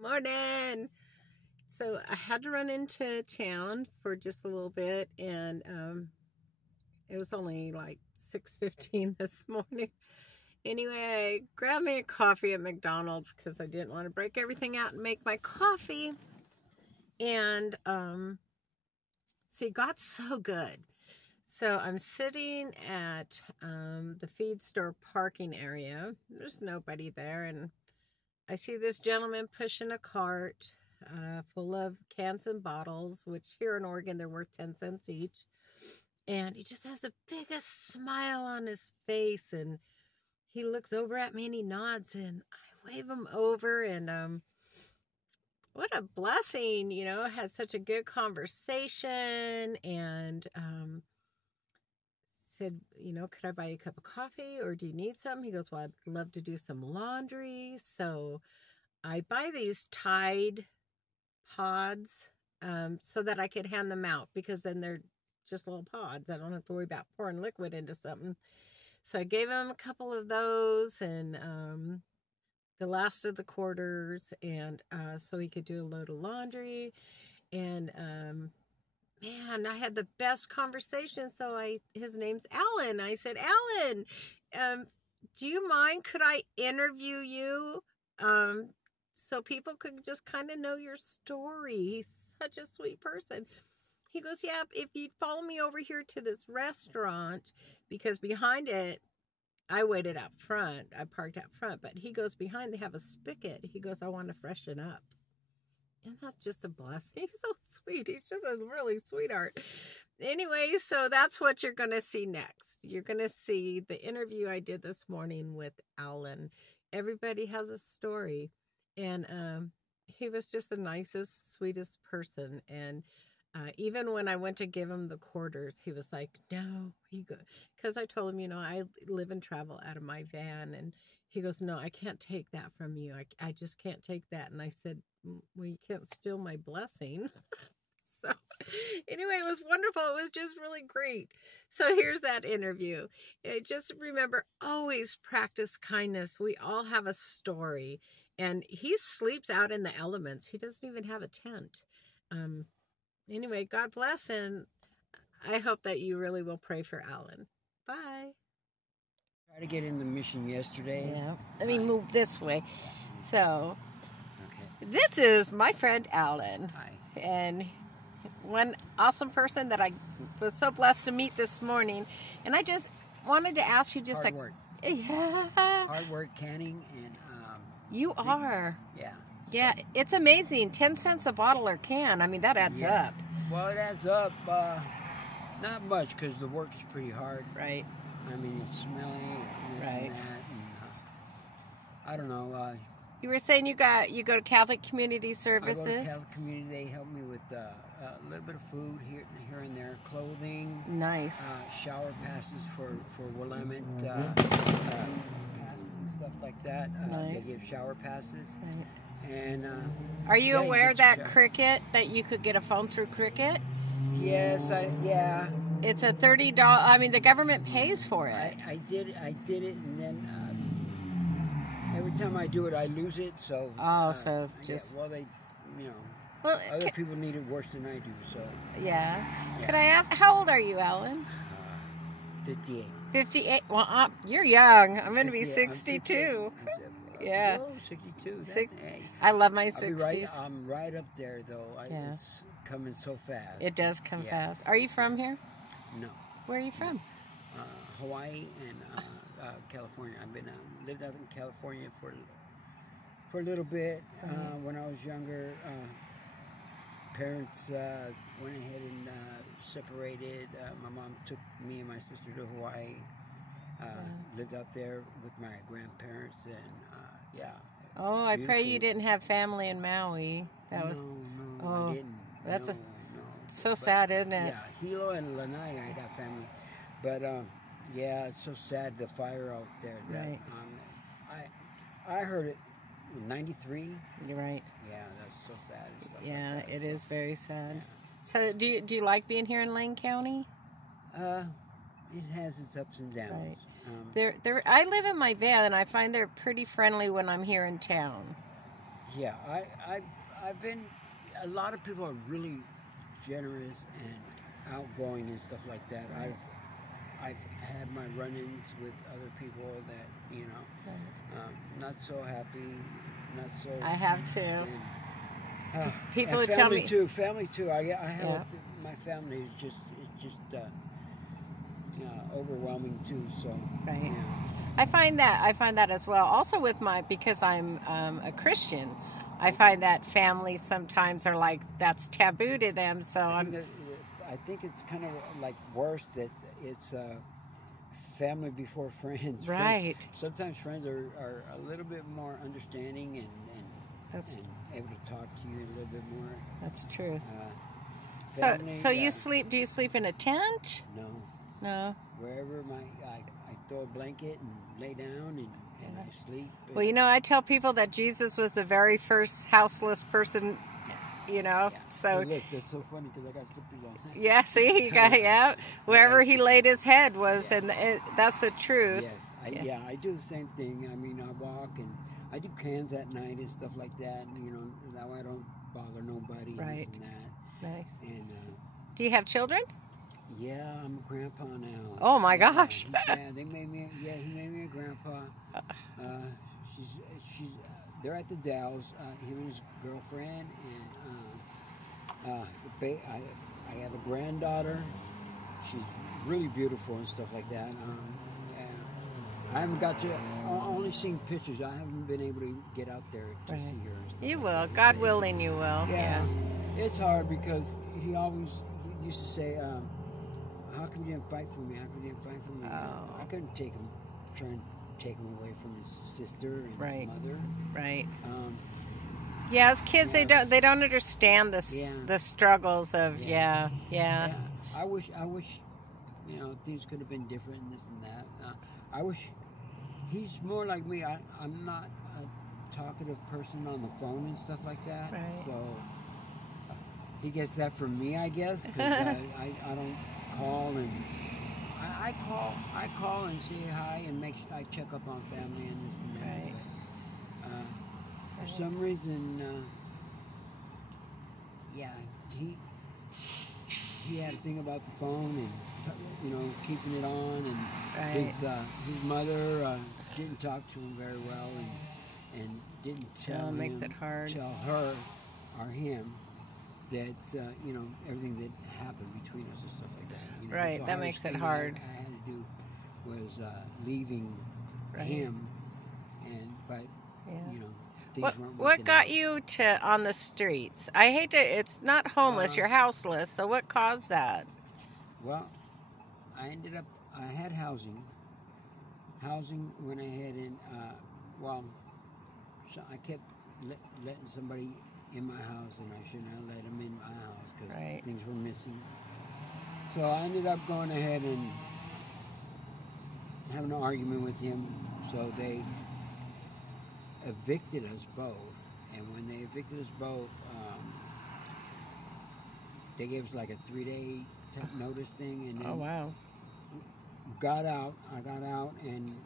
Morning. So I had to run into town for just a little bit, and it was only like 6:15 this morning. Anyway, I grabbed me a coffee at McDonald's because I didn't want to break everything out and make my coffee. And see, it got so good. So I'm sitting at the feed store parking area. There's nobody there, and I see this gentleman pushing a cart full of cans and bottles, which here in Oregon they're worth 10 cents each. And he just has the biggest smile on his face, and he looks over at me and he nods, and I wave him over, and what a blessing, had such a good conversation, and said, could I buy you a cup of coffee, or do you need some? He goes, well, I'd love to do some laundry. So I buy these Tide pods so that I could hand them out, because then they're just little pods. I don't have to worry about pouring liquid into something. So I gave him a couple of those, and the last of the quarters, and so he could do a load of laundry. And man, I had the best conversation. So his name's Alan. I said, Alan, do you mind? Could I interview you? So people could just kind of know your story. He's such a sweet person. He goes, yeah, if you'd follow me over here to this restaurant, because behind it, I waited out front. I parked out front, but he goes, behind they have a spigot. He goes, I want to freshen up. And that's just a blessing. He's so sweet. He's just a really sweetheart. Anyway, so that's what you're going to see next. You're going to see the interview I did this morning with Alan. Everybody has a story. And he was just the nicest, sweetest person. And even when I went to give him the quarters, he was like, no, because I told him, I live and travel out of my van. And he goes, no, I can't take that from you. I just can't take that. And I said, well, you can't steal my blessing. So anyway, it was wonderful. It was just really great. So here's that interview. Just remember, always practice kindness. We all have a story. And he sleeps out in the elements. He doesn't even have a tent. Anyway, God bless, and I hope that you really will pray for Alan. Bye. Tried to get in the mission yesterday. Yeah. Let me move this way. So, This is my friend Alan. Hi. And one awesome person that I was so blessed to meet this morning. And I just wanted to ask you just Hard work. Yeah. Hard work canning and You are. Yeah. Yeah, it's amazing. 10 cents a bottle or can. I mean, that adds up. Well, it adds up. Not much, because the work is pretty hard. Right. I mean, it's smelly and this Right. and that. And, I don't know. You were saying you go to Catholic Community I Services? go to Catholic Community. They help me with a little bit of food here and there, clothing. Nice. Shower passes for Willamette. Passes and stuff like that. Nice. They give shower passes. Right. And are you yeah, aware you that Cricket, that you could get a phone through Cricket? Yes, yeah. It's a $30. I mean, the government pays for it. I did it, and then every time I do it, I lose it. So they, Well, other people need it worse than I do. So yeah. Could I ask, how old are you, Alan? 58. 58. Well, you're young. I'm going to be 62. Yeah. Oh, 62. Hey. I love my 60s. I'm right up there, though. Yeah. It's coming so fast. It does come fast. Are you from here? No. Where are you from? Hawaii and California. I've been lived out in California for a little bit. When I was younger, parents went ahead and separated. My mom took me and my sister to Hawaii. Lived out there with my grandparents, and Oh, I pray you didn't have family in Maui. No, I didn't. That's so But, sad, isn't it? Yeah, Hilo and Lanai, I got family, but it's so sad, the fire out there. That, Right. I heard it in '93. You're right. Yeah, that's so sad. And stuff Yeah, like that, it is very sad. So, do you like being here in Lane County? It has its ups and downs. Right. I live in my van, and I find they're pretty friendly when I'm here in town. Yeah, I've been. A lot of people are really generous and outgoing and stuff like that. Right. I've had my run-ins with other people that not so happy, not so. I have too. And, People and who tell me, family too. I have Yeah. my family is just overwhelming too. So Right. yeah. I find that as well. Also with because I'm a Christian, I find that families sometimes are like that's taboo to them. So I think it's kind of like worse that it's family before friends. Right. Sometimes friends are a little bit more understanding and That's able to talk to you a little bit more. that's truth. Family, So you sleep? Do you sleep in a tent? No. No. Wherever I throw a blanket and lay down and I sleep. Well, I tell people that Jesus was the very first houseless person. Yeah. So. Hey, look, that's so funny because I got slippers on. Yeah, see, you got wherever he laid his head was, Yeah. and that's the truth. Yes, I do the same thing. I mean, I walk and I do cans at night and stuff like that. And, that way I don't bother nobody. Right. And this and that. Nice. And Do you have children? yeah, I'm a grandpa now. Oh my gosh! They made me. Yeah, he made me a grandpa. She's. They're at the Dalles. Him and his girlfriend and I have a granddaughter. She's really beautiful and stuff like that. I haven't got to. Only seen pictures. I haven't been able to get out there to Right. see her. And stuff You like will. that. God willing, you will. Yeah. It's hard because he used to say, "How come you didn't fight for me? How come you didn't fight for me?" Oh. I couldn't try and take him away from his sister and Right. his mother. Right. Um, Yeah, as kids, Yeah. they don't understand Yeah. the struggles of Yeah. yeah. I wish things could have been different and this and that. I wish he's more like me. I'm not a talkative person on the phone and stuff like that. Right. So he gets that from me, I guess, because I don't call and I call and say hi and I check up on family and this and that. Right. But, for some reason, he had a thing about the phone and keeping it on, and Right. his mother didn't talk to him very well and didn't tell makes him, it hard. tell her or him that everything that happened between us and stuff like that. Right, the that hardest makes it thing hard. I had to do was leaving Right. him, but Yeah. things weren't What working got out. you to on the streets? I hate to. It's not homeless. You're houseless. So what caused that? Well, I had housing. Housing went ahead and, so I kept letting somebody in my house, and I shouldn't have let them in my house because Right. things were missing. So I ended up going ahead and having an argument with him. So they evicted us both. And when they evicted us both, they gave us like a 3-day type notice thing. And then Oh wow. I got out, and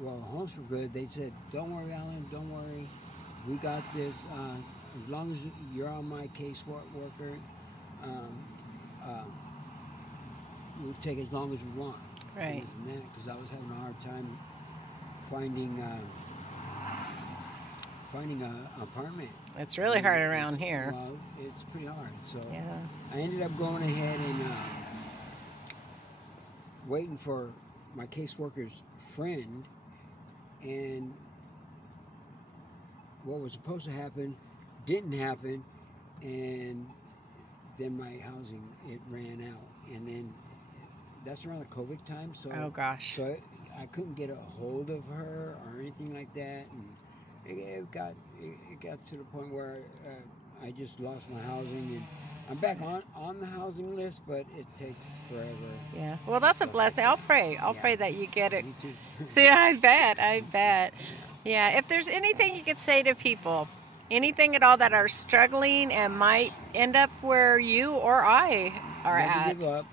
Homes for Good, they said, "Don't worry, Alan, don't worry. We got this. As long as you're on my caseworker, we'll take as long as we want." Right. And that, because I was having a hard time finding an apartment. It's really hard around here. Well, it's pretty hard. So Yeah. I ended up going ahead and waiting for my caseworker's friend, and what was supposed to happen didn't happen, and then my housing, it ran out, and then that's around the COVID time, so Oh gosh. so I couldn't get a hold of her or anything like that, and it got to the point where I just lost my housing, and I'm back on the housing list, but it takes forever. Yeah. Well, that's a blessing. I'll pray. I'll Yeah. pray that you get it. Me too. See, I bet. Yeah. If there's anything you could say to people, anything at all that are struggling and might end up where you or I are Never at. give up.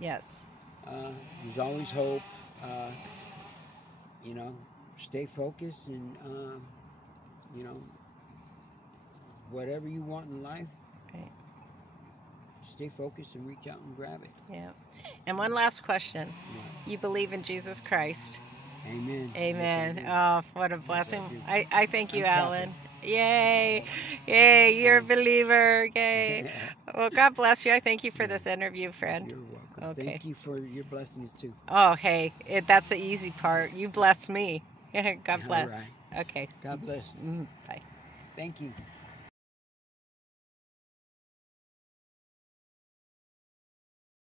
Yes. There's always hope. Stay focused and you know, whatever you want in life, Right. stay focused and reach out and grab it. Yeah. And one last question. Yeah. You believe in Jesus Christ? Amen. Amen. Yes, I Oh, what a blessing. do. I thank you, I'm Alan. Yay. Yay, you're a believer. Yay. do. Well, God bless you. I thank you for Yeah. this interview, friend. You're welcome. Okay. Thank you for your blessings too. Oh, hey, that's the easy part. You bless me. God All bless. right. Okay. God bless. Bye. Thank you.